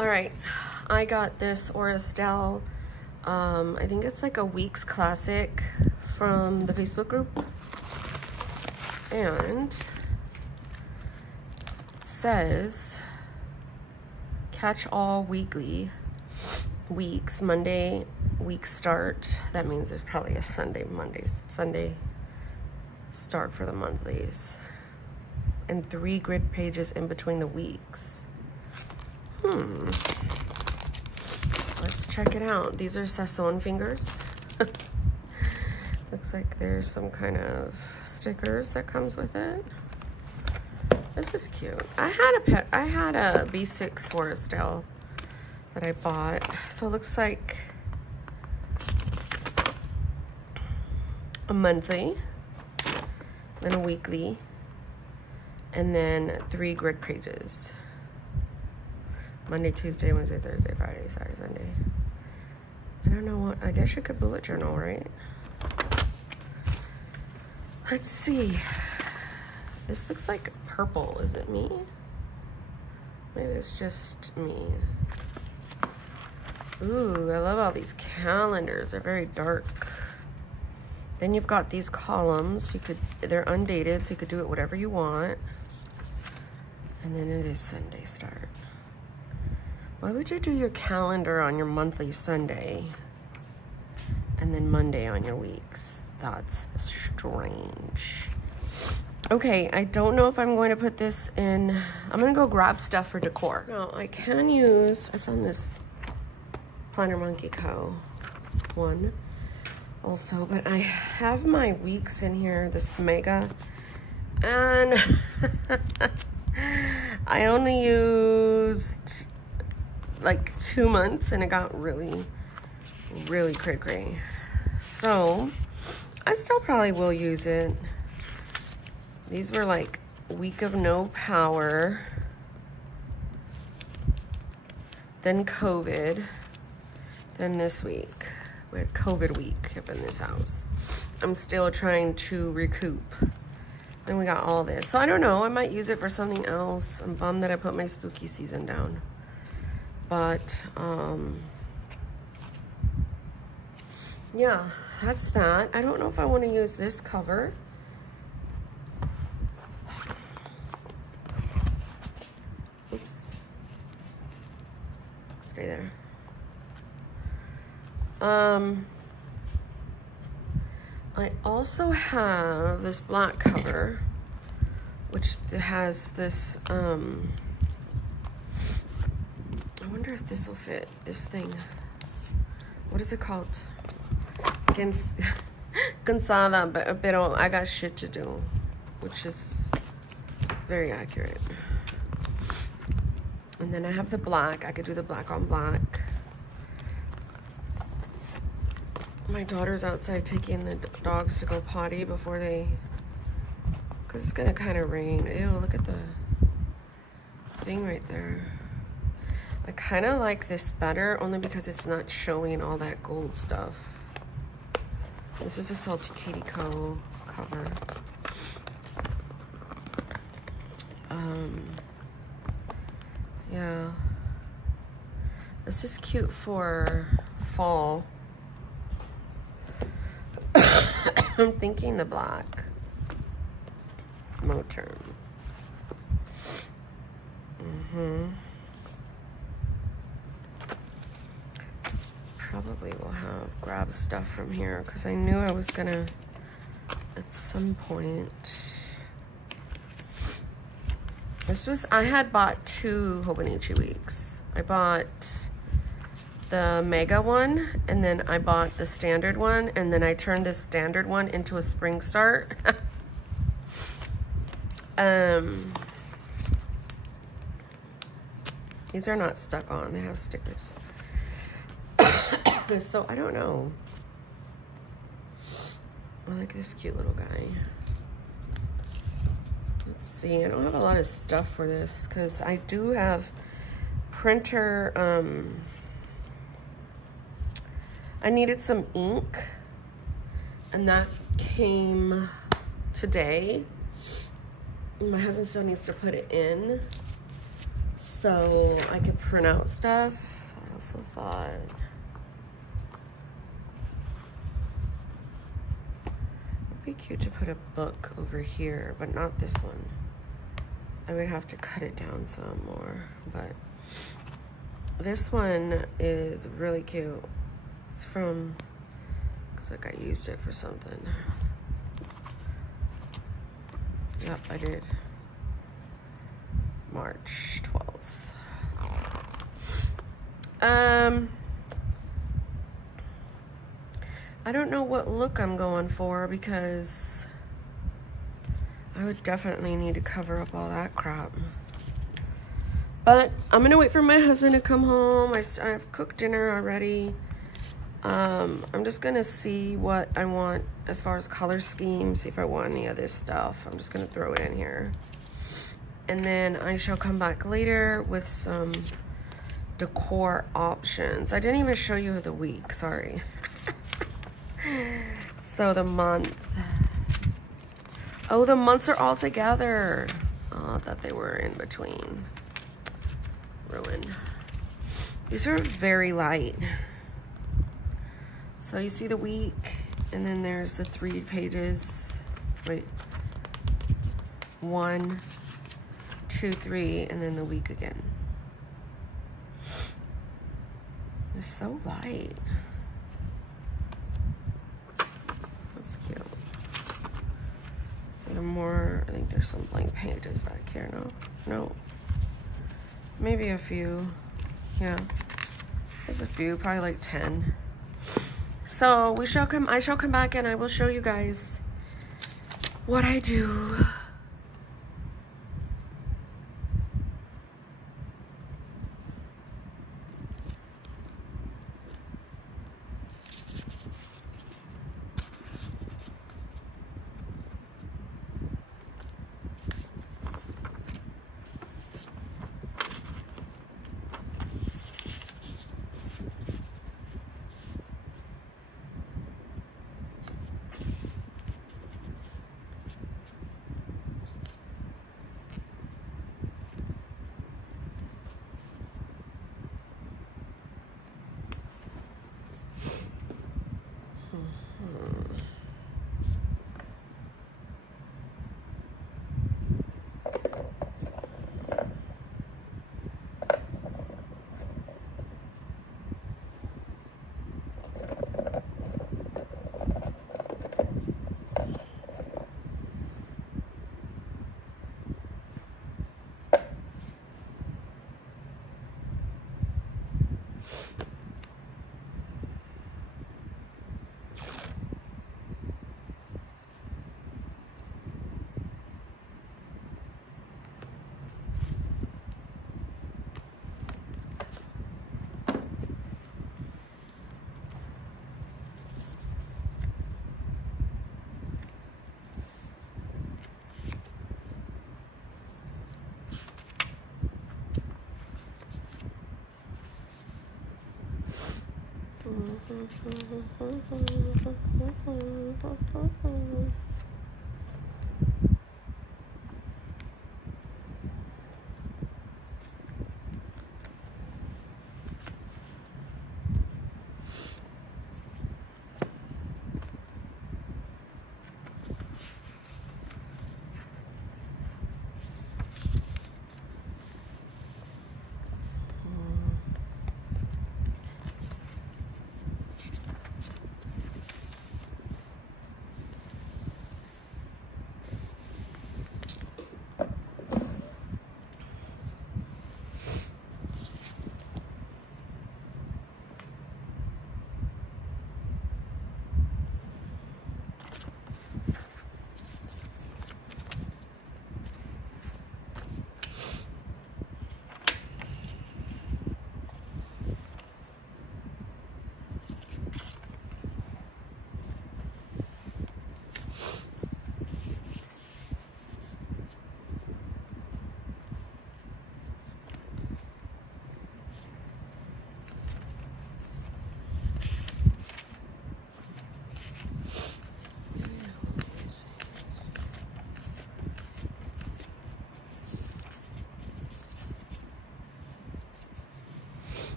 All right, I got this Estelle. I think it's like a week's classic from the Facebook group. And it says Catchall weekly weeks, Monday week start. That means there's probably a Sunday start for the monthlies. And 3 grid pages in between the weeks. Let's check it out. These are Sasson fingers. Looks like there's some kind of stickers that comes with it. This is cute. I had a B6 Estelle that I bought. So it looks like a monthly, then a weekly, and then 3 grid pages. Monday, Tuesday, Wednesday, Thursday, Friday, Saturday, Sunday. I don't know what, I guess you could bullet journal, right? Let's see. This looks like purple. Is it me? Maybe it's just me. Ooh, I love all these calendars. They're very dark. Then you've got these columns. They're undated, so you could do it whatever you want. And then it is Sunday start. Why would you do your calendar on your monthly Sunday and then Monday on your weeks? That's strange. Okay, I don't know if I'm going to put this in. I'm gonna go grab stuff for decor. Now I can use, I found this Planner Monkey Co. one also, but I have my weeks in here, this mega, and I only used like 2 months and it got really cray. So I still probably will use it. These were like week of no power, then COVID, then this week. We had COVID week up in this house. I'm still trying to recoup. Then we got all this. So I don't know, I might use it for something else. I'm bummed that I put my spooky season down. But, yeah, that's that. I don't know if I want to use this cover. Oops. Stay there. I also have this black cover, which has this, I wonder if this will fit, this thing. What is it called? Cansada, pero I got shit to do, which is very accurate. And then I have the black. I could do the black on black. My daughter's outside taking the dogs to go potty before because it's gonna kind of rain. Ew, look at the thing right there. I kind of like this better only because it's not showing all that gold stuff. This is a Salty Katie Co. cover. Yeah. This is cute for fall. I'm thinking the black Moturn. Probably will grab stuff from here because I knew I was gonna at some point. I had bought 2 Hobonichi weeks. I bought the mega one, and then I bought the standard one, and then I turned the standard one into a spring start. These are not stuck on, they have stickers. So I don't know. I like this cute little guy. Let's see, I don't have a lot of stuff for this because I do have printer, I needed some ink, and that came today. My husband still needs to put it in. so I could print out stuff. I also thought it'd be cute to put a book over here, but not this one. I would have to cut it down some more, but this one is really cute. It's from, looks like I used it for something. Yep, I did. March 12th. I don't know what look I'm going for because I would definitely need to cover up all that crap. But I'm gonna wait for my husband to come home. I've cooked dinner already. I'm just gonna see what I want as far as color scheme, see if I want any of this stuff. I'm just gonna throw it in here. And then I shall come back later with some decor options. I didn't even show you the week, sorry. So the month. Oh, the months are all together. Oh, I thought they were in between. Ruin. These are very light. So you see the week, and then there's the 3 pages. Wait. 1, 2, 3, and then the week again. They're so light. That's cute. So more, I think there's some blank pages back here. No. Maybe a few. Yeah. There's a few, probably like 10. So I shall come back and I will show you guys what I do.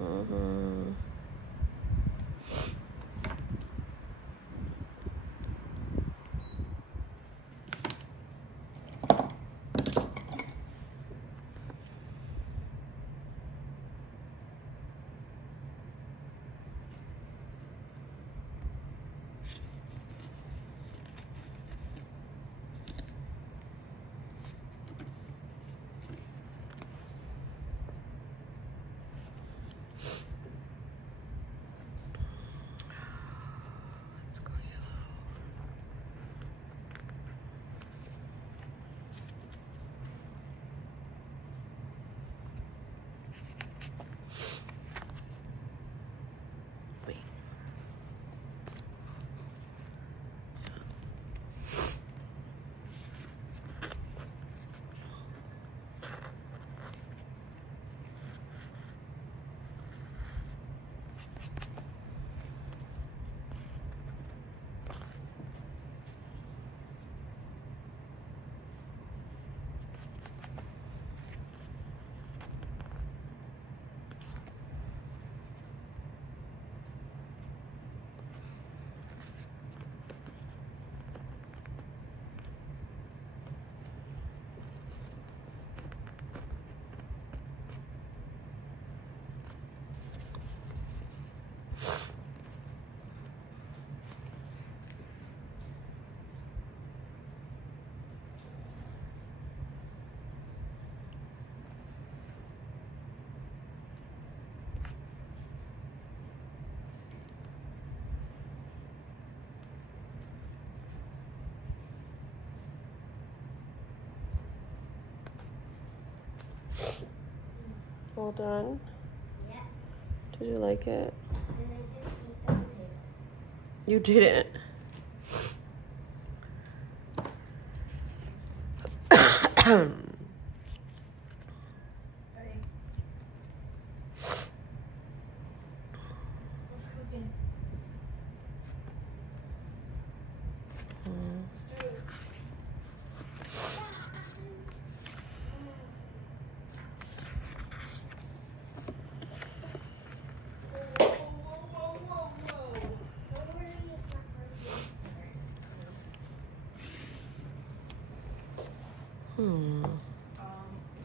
Mm-hmm. All done? Yeah. Did you like it? And I just eat the potatoes. You didn't. Hey. What's cooking? Stew.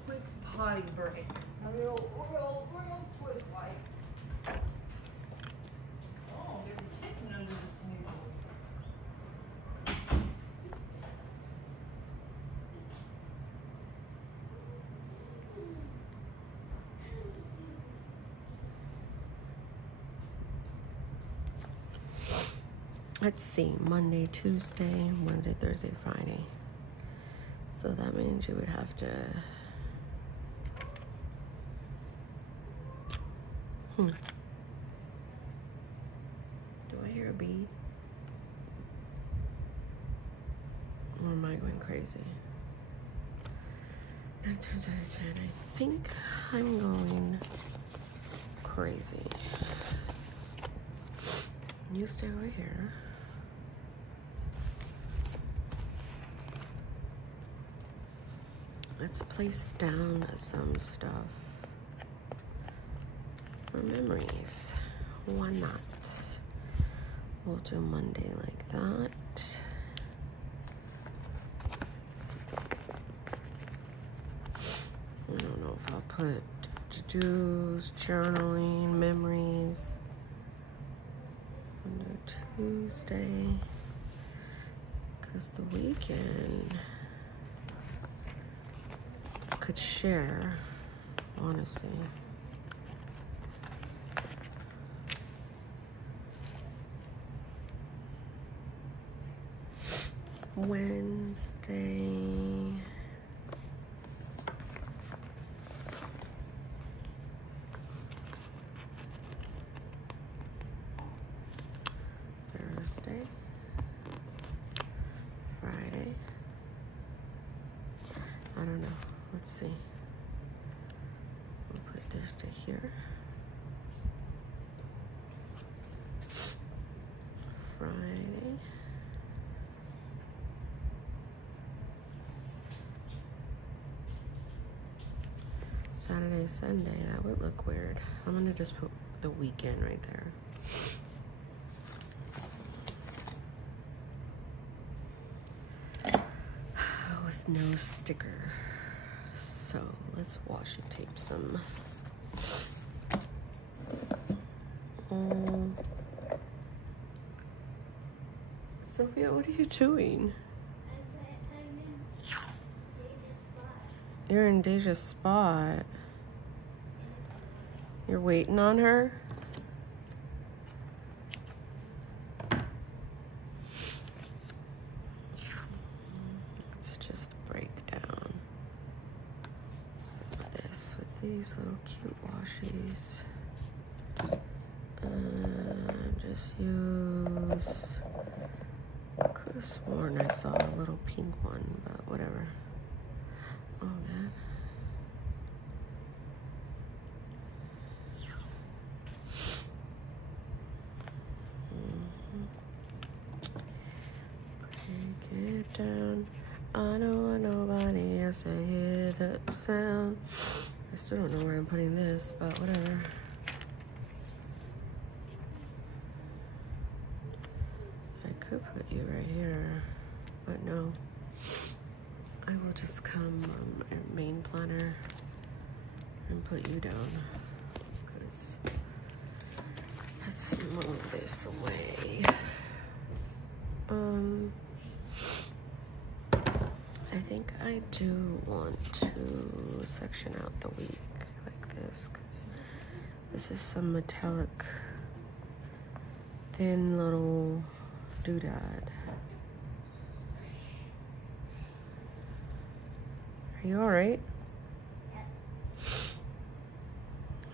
Quick potty break. A real quick like. Oh, there's a kitchen under this table. Let's see, Monday, Tuesday, Wednesday, Thursday, Friday. So that means you would have to... Do I hear a bee? Or am I going crazy? 9 times out of 10, I think I'm going crazy. You stay over here. Let's place down some stuff for memories. Why not? We'll do Monday like that. I don't know if I'll put to-dos, journaling, memories. Monday, Tuesday, because the weekend I could share, honestly. Wednesday. Thursday. Friday. I don't know. Let's see. We'll put Thursday here. Friday. Saturday, Sunday. That would look weird. I'm gonna just put the weekend right there. With no sticker. So let's washi tape some. Sophia, what are you doing? I'm in Deja's spot. You're in Deja's spot. You're waiting on her? Let's just break down some of this with these little cute washies. Just use... Could have sworn I saw a little pink one, but whatever. Oh man. Break it down. I don't want nobody else to hear the sound. I still don't know where I'm putting this, but whatever. I could put you right here, but no. I will just come on my main planner and put you down. Because let's move this away. I think I do want to section out the week like this because this is some metallic thin little doodad. Are you alright? Yep.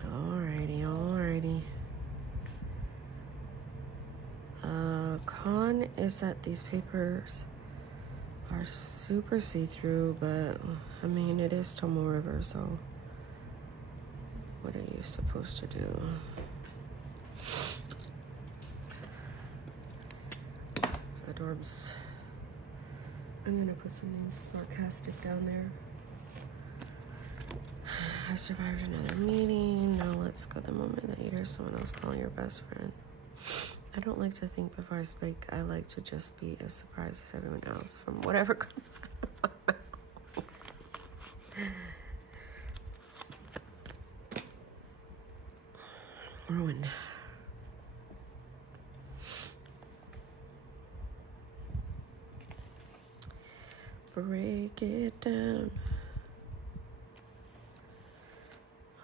Alrighty, alrighty. Con is that these papers are super see-through, but I mean it is Tomo River, so what are you supposed to do? Adorbs. I'm gonna put something sarcastic down there. I survived another meeting. Now let's go the moment that you hear someone else calling your best friend. I don't like to think before I speak. I like to just be as surprised as everyone else from whatever comes out of my mouth. Ruined. Break it down.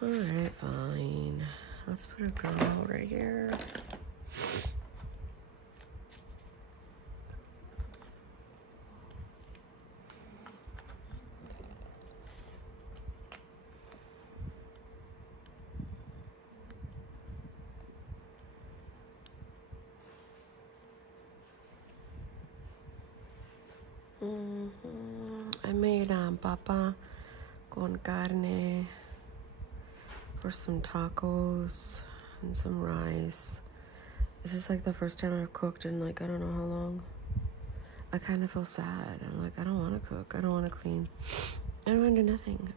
Alright, fine. Let's put a girl right here. I made papa con carne for some tacos and some rice. This is like the first time I've cooked in like I don't know how long. I kind of feel sad. I'm like, I don't want to cook. I don't want to clean. I don't want to do nothing.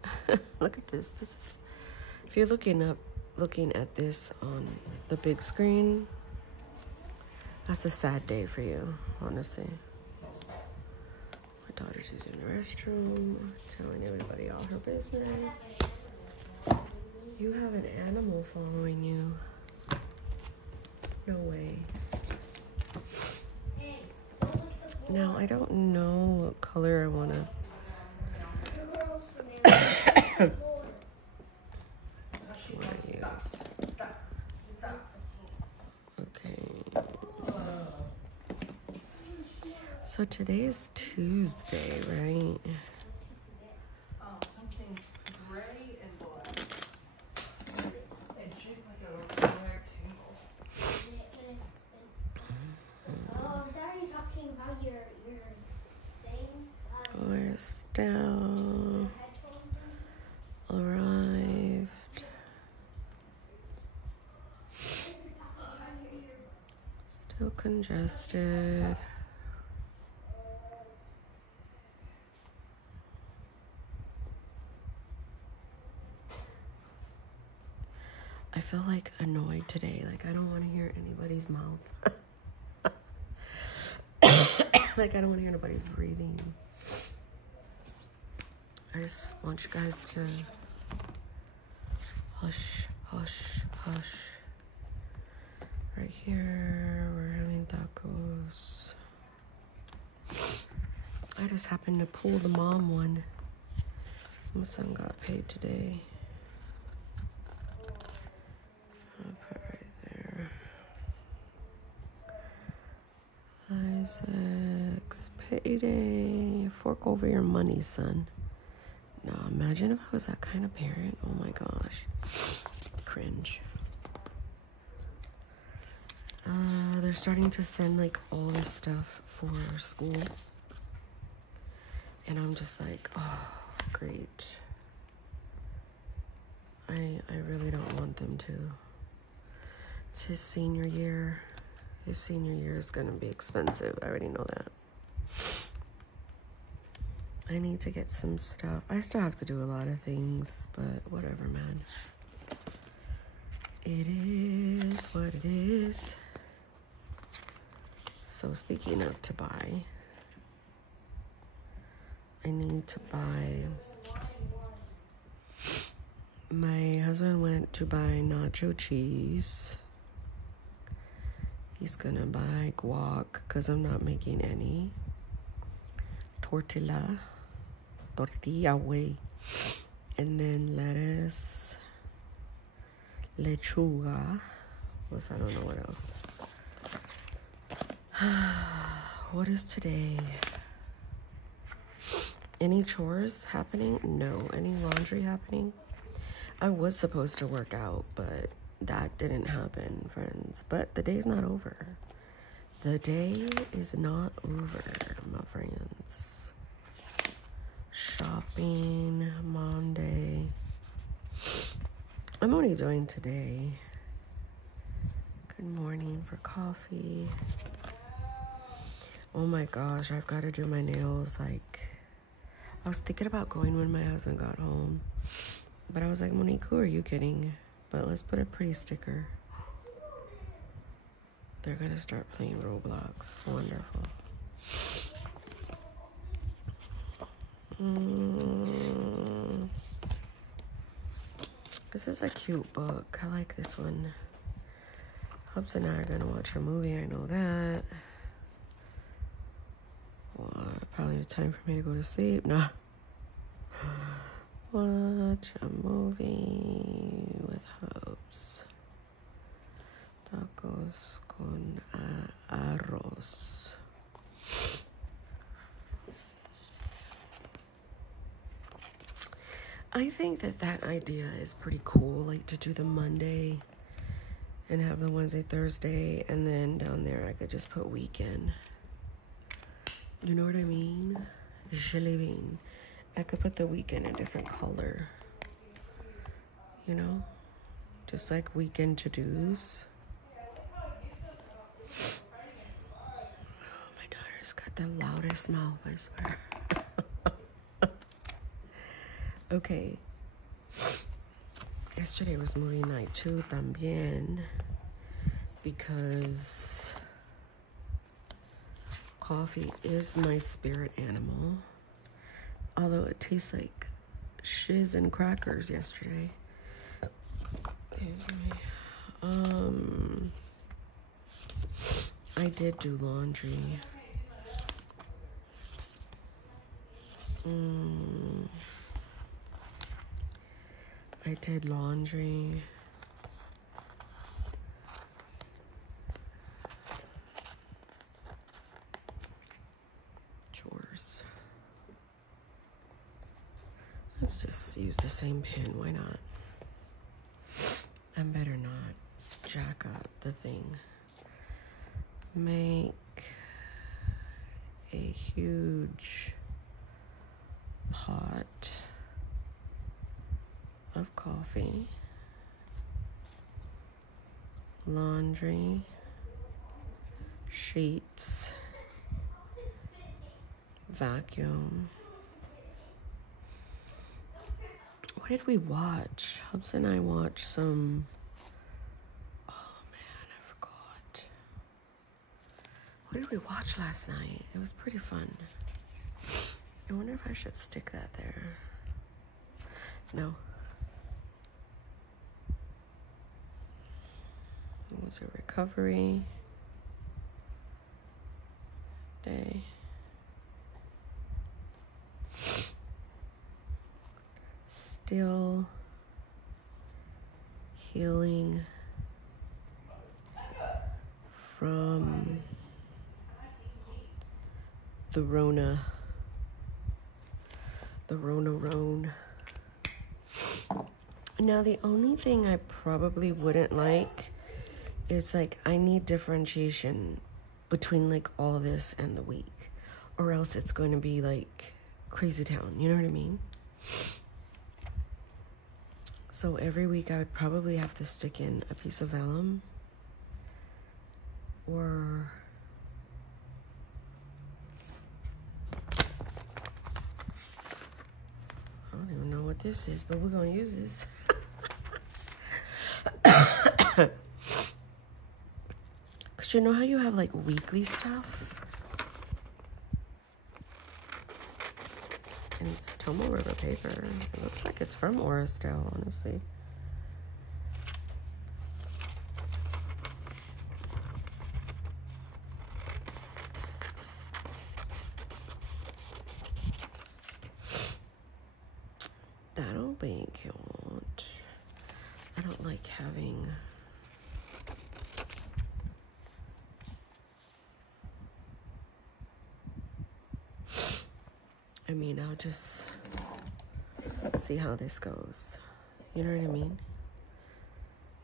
Look at this. This is, if you're looking at this on the big screen, that's a sad day for you, honestly. My daughter's using the restroom, telling everybody all her business. You have an animal following you. No way. Now, I don't know what color I want to... Okay. So today is Tuesday, right? Something gray and black. It's shaped like a rectangle. Dad, are you talking about your thing? Where's Estelle? Arrived. Still congested. I feel like annoyed today. Like I don't want to hear anybody's mouth. Like I don't want to hear nobody's breathing. I just want you guys to hush, hush, hush. Right here, we're having tacos. I just happened to pull the mom one. My son got paid today. I'll put right there. Isaac's payday. Fork over your money, son. No, imagine if I was that kind of parent. Oh my gosh. Cringe. They're starting to send like all this stuff for school. And I'm just like, oh, great. I really don't want them to. It's his senior year. His senior year is gonna be expensive. I already know that. I need to get some stuff. I still have to do a lot of things, but whatever, man. It is what it is. So speaking of to buy, I need to buy. My husband went to buy nacho cheese. He's gonna buy guac because I'm not making any. Tortilla way. And then lettuce, lechuga. What's I don't know what else. What is today? Any chores happening? No. Any laundry happening? I was supposed to work out, but that didn't happen, friends. But the day's not over. The day is not over, my friends. Shopping Monday. I'm only doing today. Good morning for coffee. Oh my gosh, I've got to do my nails. Like, I was thinking about going when my husband got home. But I was like, Monique, who are you kidding? But let's put a pretty sticker. They're going to start playing Roblox. Wonderful. This is a cute book. I like this one. Hubs and I are going to watch a movie. I know that. Well, probably time for me to go to sleep. No. Watch a movie with Hubs. Tacos con arroz. I think that idea is pretty cool, like to do the Monday and have the Wednesday, Thursday, and then down there I could just put weekend. You know what I mean? Je l'ai bien. I could put the weekend a different color. You know? Just like weekend to-dos. Oh, my daughter's got the loudest mouth, I swear. Okay. Yesterday was movie night too, también. Because coffee is my spirit animal. Although it tastes like shiz and crackers yesterday. I did do laundry. I did laundry. Chores. Let's just use the same pen. Why not? I better not jack up the thing. Make a huge pot of coffee, laundry, sheets, vacuum. What did we watch? Hubs and I watched some we watched last night. It was pretty fun. I wonder if I should stick that there. No. It was a recovery day. Still healing from the Rona. The Rona. Now, the only thing I probably wouldn't like is, like, I need differentiation between, like, all this and the week. Or else it's going to be, like, crazy town. You know what I mean? So every week I would probably have to stick in a piece of vellum. Or... I don't even know what this is, but we're going to use this. Because you know how you have, like, weekly stuff? And it's Tomo River paper. It looks like it's from Estelle, honestly. That'll be cute. I don't like having... I mean, I'll just see how this goes. You know what I mean?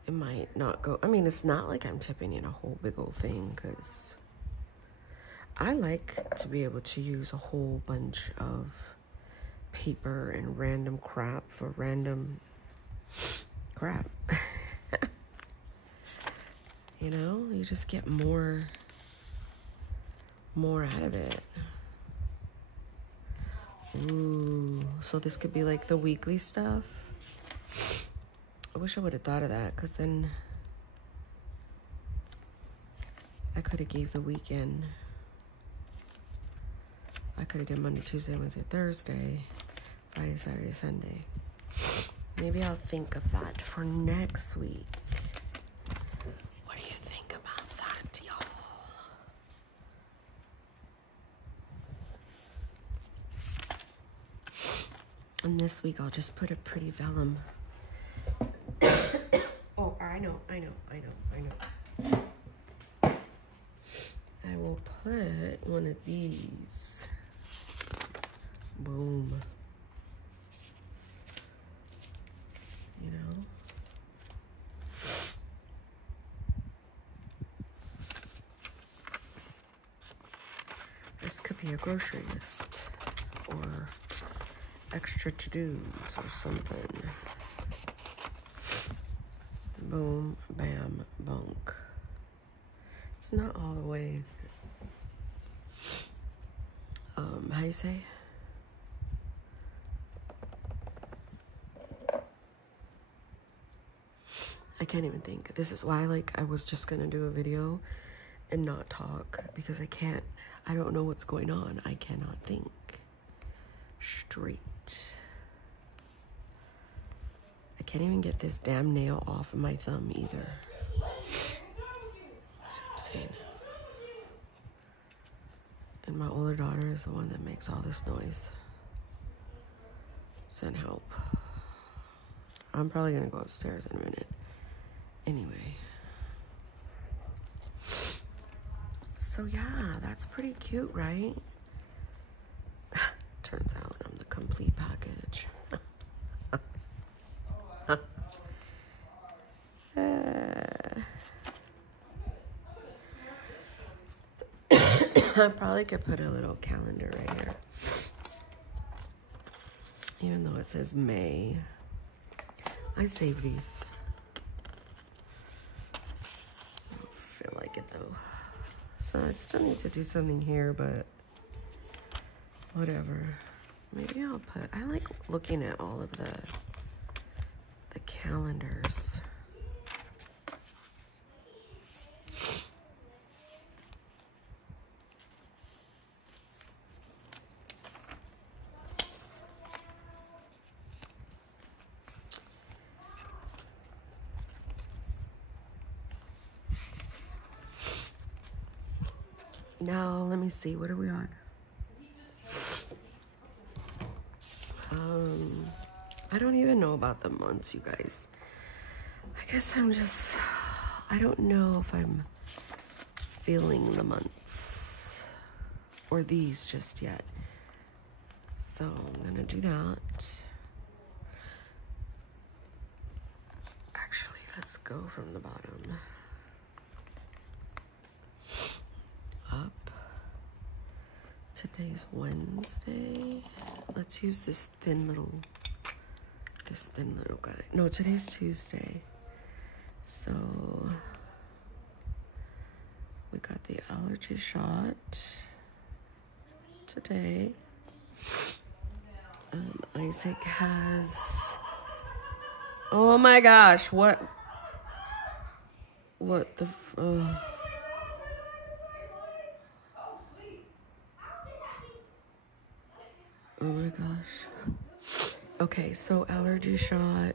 It might not go... I mean, it's not like I'm tipping in a whole big old thing, because I like to be able to use a whole bunch of paper and random crap for random crap. You know? You just get more out of it. Ooh, so this could be like the weekly stuff. I wish I would have thought of that, because then I could have gave the weekend. I could have done Monday, Tuesday, Wednesday, Thursday, Friday, Saturday, Sunday. Maybe I'll think of that for next week. What do you think about that, y'all? And this week I'll just put a pretty vellum. Oh, I know. I will put one of these. Boom. You know? This could be a grocery list or extra to-dos or something. Boom, bam, bunk. It's not all the way, how you say? I can't even think. This is why, like, I was just gonna do a video and not talk, because I don't know what's going on. I cannot think straight. I can't even get this damn nail off of my thumb either. That's what I'm saying. And my older daughter is the one that makes all this noise. Send help. I'm probably gonna go upstairs in a minute. Anyway. So yeah, that's pretty cute, right? Turns out I'm the complete package. I probably could put a little calendar right here. Even though it says May. I save these. I don't feel like it though. So I still need to do something here, but whatever. Maybe I'll put, I like looking at all of the calendars. Now, let me see. What are we on? I don't even know about the months, you guys. I guess I don't know if I'm feeling the months or these just yet. So I'm gonna do that. Actually, let's go from the bottom up. Today's Wednesday. Let's use this thin little guy. No, today's Tuesday. So we got the allergy shot today. Isaac has, oh my gosh, what the, oh my gosh. Okay, so allergy shot,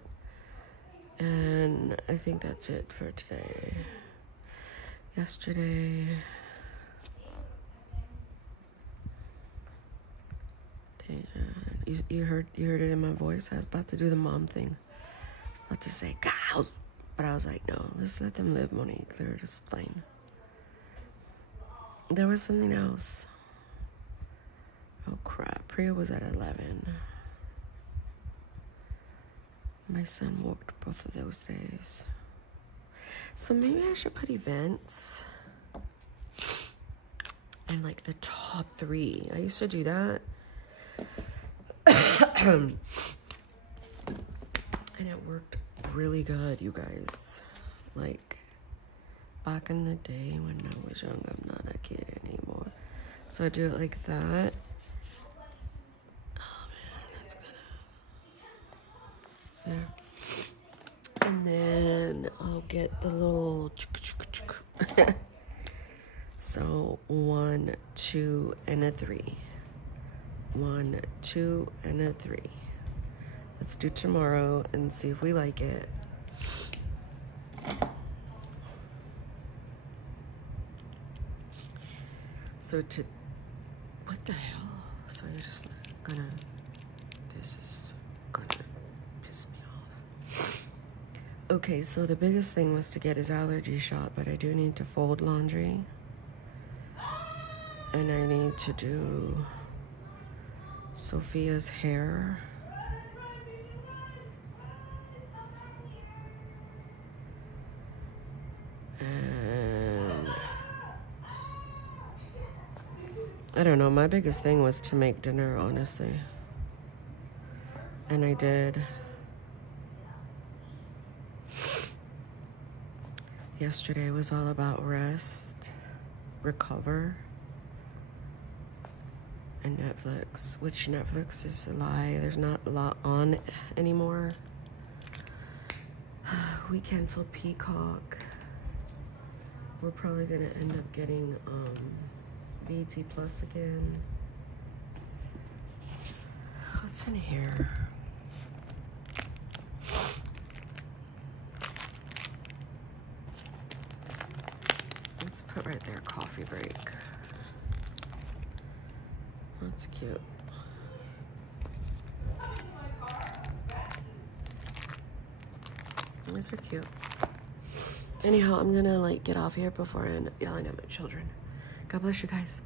and I think that's it for today. Yesterday, you heard it in my voice. I was about to do the mom thing. I was about to say cows, but I was like, no, let's let them live, Monique. They're just fine. There was something else. Oh crap, Priya was at 11. My son worked both of those days. So maybe I should put events and like the top 3. I used to do that. And it worked really good, you guys. Like back in the day when I was young, I'm not a kid anymore. So I do it like that. Oh man, that's gonna, there. And then I'll get the little so 1, 2, and a 3. 1, 2, and a 3. Let's do tomorrow and see if we like it. So what the hell? So you're just gonna, this is gonna piss me off. Okay, so the biggest thing was to get his allergy shot, but I do need to fold laundry. And I need to do Sophia's hair. And I don't know, my biggest thing was to make dinner, honestly. And I did. Yesterday was all about rest, recover, and Netflix, which Netflix is a lie. There's not a lot on anymore. We canceled Peacock. We're probably gonna end up getting BT Plus again. What's in here? Let's put right there, coffee break. That's cute. These are cute. Anyhow, I'm gonna like get off here before I end up yelling at my children. God bless you guys.